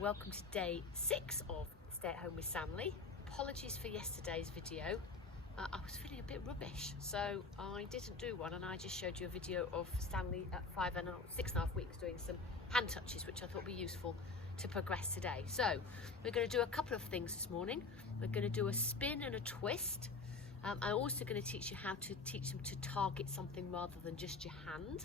Welcome to day 6 of Stay at Home with Stanley. Apologies for yesterday's video. I was feeling a bit rubbish, so I didn't do one, and I just showed you a video of Stanley at 6.5 weeks doing some hand touches, which I thought would be useful to progress today. So we're going to do a couple of things this morning. We're going to do a spin and a twist. I'm also going to teach you how to teach them to target something rather than just your hand.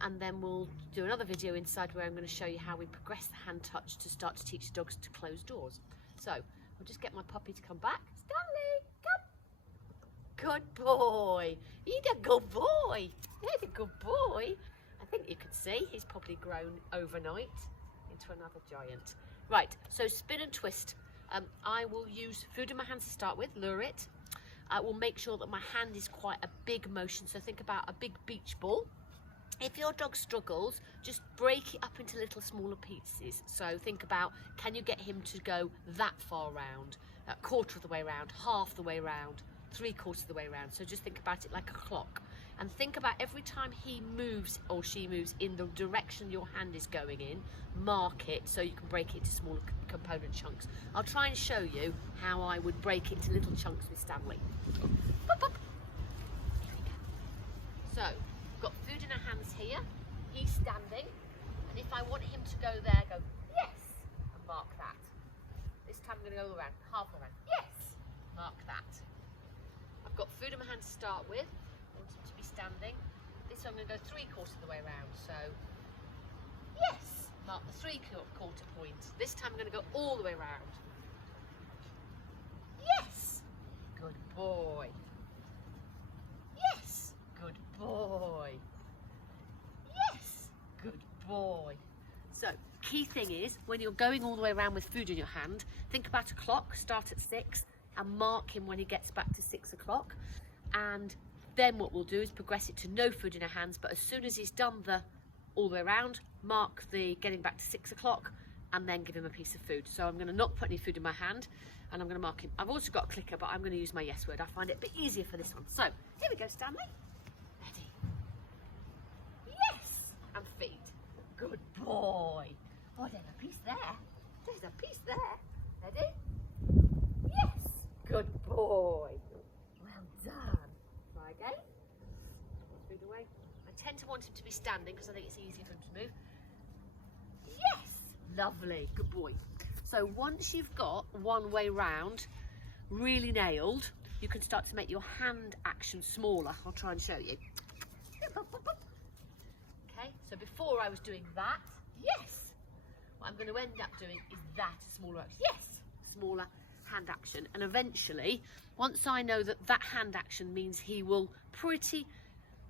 And then we'll do another video inside where I'm going to show you how we progress the hand touch to start to teach the dogs to close doors. So I'll just get my puppy to come back. Stanley, come. Good boy. He's a good boy. He's a good boy. I think you can see he's probably grown overnight into another giant. Right, so spin and twist. I will use food in my hands to start with, lure it. I will make sure that my hand is quite a big motion, so think about a big beach ball. If your dog struggles, just break it up into little smaller pieces. So think about, can you get him to go that far round, a quarter of the way round, half the way round, 3/4 of the way round. So just think about it like a clock. And think about every time he moves or she moves in the direction your hand is going in, mark it so you can break it into smaller component chunks. I'll try and show you how I would break it into little chunks with Stanley. Pop, pop. Here we go. So, got food in our hands here. He's standing, and if I want him to go there, go yes, and mark that. This time I'm going to go around, half around. Yes, mark that. I've got food in my hand to start with. I want him to be standing. This one I'm going to go 3/4 of the way around. So yes, mark the 3/4 point. This time I'm going to go all the way around. Yes, good boy. Yes, good boy. Yes, good boy. So, key thing is, when you're going all the way around with food in your hand, think about a clock, start at 6, and mark him when he gets back to 6 o'clock. And then what we'll do is progress it to no food in our hands, but as soon as he's done the all the way around, mark the getting back to 6 o'clock, and then give him a piece of food. So I'm going to not put any food in my hand, and I'm going to mark him. I've also got a clicker, but I'm going to use my yes word. I find it a bit easier for this one. So, here we go, Stanley. Ready? Yes! And feed. Good boy. Oh, there's a piece there. There's a piece there. Ready? Yes! Good boy. Well done. Try again. Food away. I tend to want him to be standing because I think it's easier for him to move. Yes! Lovely. Good boy. So once you've got one way round really nailed, you can start to make your hand action smaller. I'll try and show you. Okay, so before I was doing that, yes. What I'm going to end up doing is that, a smaller action. Yes, smaller hand action. And eventually, once I know that that hand action means he will pretty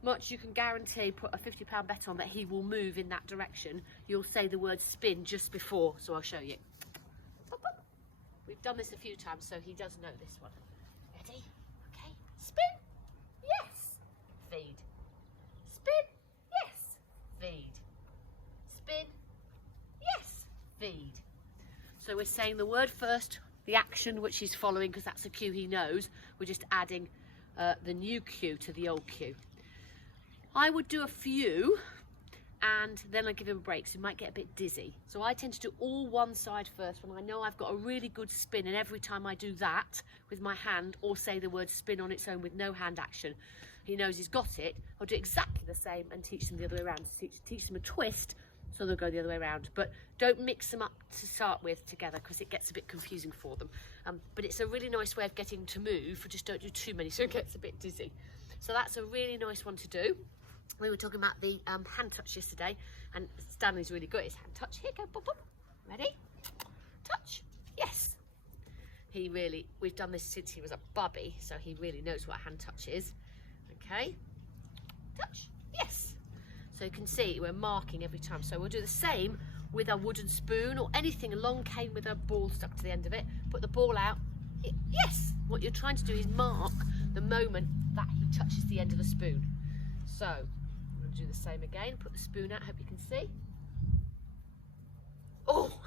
much, you can guarantee, put a £50 bet on that he will move in that direction, you'll say the word spin just before, so I'll show you. We've done this a few times, so he does know this one. Ready? Okay. Spin. Yes. Feed. Spin. Yes. Feed. Spin. Yes. Feed. So we're saying the word first, the action which he's following, because that's a cue he knows. We're just adding the new cue to the old cue. I would do a few, and then I give him a break, so he might get a bit dizzy. So I tend to do all one side first when I know I've got a really good spin, and every time I do that with my hand or say the word spin on its own with no hand action, he knows he's got it. I'll do exactly the same and teach them the other way around. Teach them a twist so they'll go the other way around. But don't mix them up to start with together because it gets a bit confusing for them. But it's a really nice way of getting to move, just don't do too many so it gets a bit dizzy. So that's a really nice one to do. We were talking about the hand touch yesterday, and Stanley's really good at his hand touch. Here, go, boop, boop. Ready? Touch. Yes. We've done this since he was a bubby, so he really knows what a hand touch is. Okay. Touch. Yes. So you can see we're marking every time. So we'll do the same with a wooden spoon or anything, a long cane with a ball stuck to the end of it. Put the ball out. Yes. What you're trying to do is mark the moment that he touches the end of the spoon. So I'm going to do the same again. Put the spoon out. Hope you can see. Oh,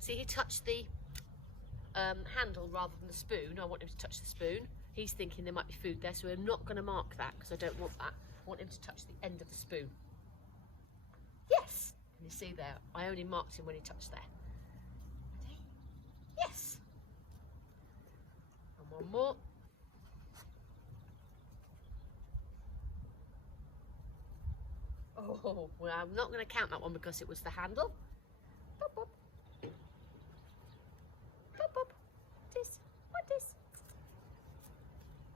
see, he touched the handle rather than the spoon. I want him to touch the spoon. He's thinking there might be food there, so we're not going to mark that because I don't want that. I want him to touch the end of the spoon. Yes. Can you see there? I only marked him when he touched there. Yes. And one more. Oh, well, I'm not going to count that one because it was the handle. Pop, pop. Pop, pop. What is?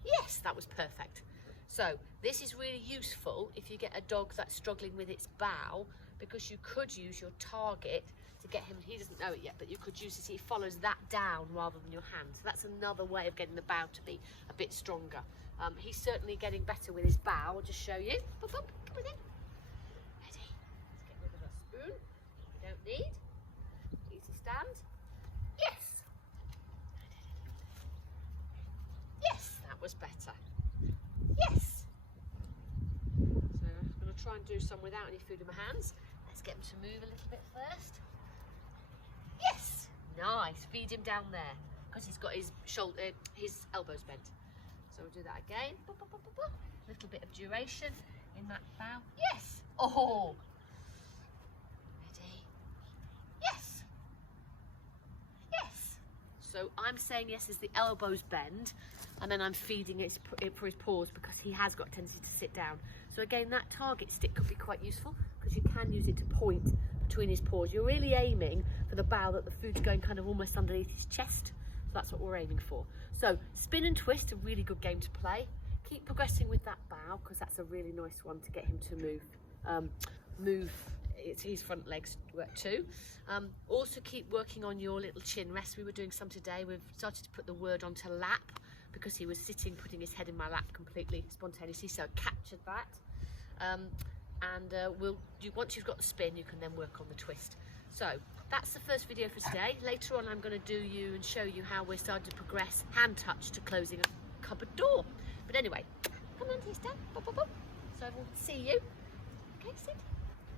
Yes, that was perfect. So this is really useful if you get a dog that's struggling with its bow, because you could use your target to get him, he doesn't know it yet, but you could use it so he follows that down rather than your hand. So that's another way of getting the bow to be a bit stronger. He's certainly getting better with his bow. I'll just show you. Pop, pop, come on in. Ready? Let's get rid of our spoon we don't need. Easy stand. Yes. Yes, that was better. Yes. So I'm going to try and do some without any food in my hands. Let's get him to move a little bit first. Yes. Nice. Feed him down there because he's got his elbows bent. So we'll do that again. A little bit of duration in that bow. Yes. Oh. Ready. Yes. Yes. So I'm saying yes as the elbows bend, and then I'm feeding it for his paws because he has got a tendency to sit down. So again, that target stick could be quite useful because you can use it to point between his paws. You're really aiming for the bow that the food's going kind of almost underneath his chest. So that's what we're aiming for. So spin and twist, a really good game to play. Keep progressing with that bow because that's a really nice one to get him to move his front legs too. Also keep working on your little chin rest. We were doing some today. We've started to put the word onto lap because he was sitting, putting his head in my lap completely spontaneously, so I captured that. Once you've got the spin, you can then work on the twist. So that's the first video for today. Later on I'm going to show you how we're starting to progress hand touch to closing a cupboard door. But anyway, come on, Tista. Pop, pop, pop. So we'll see you. Okay, sit.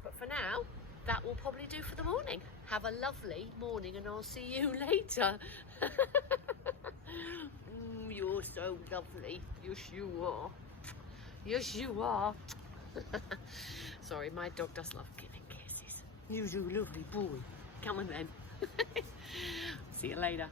But for now, that will probably do for the morning. Have a lovely morning and I'll see you later. You're so lovely. Yes, you are. Yes, you are. Sorry, my dog does love giving kisses. You're a lovely boy. Come on then. See you later.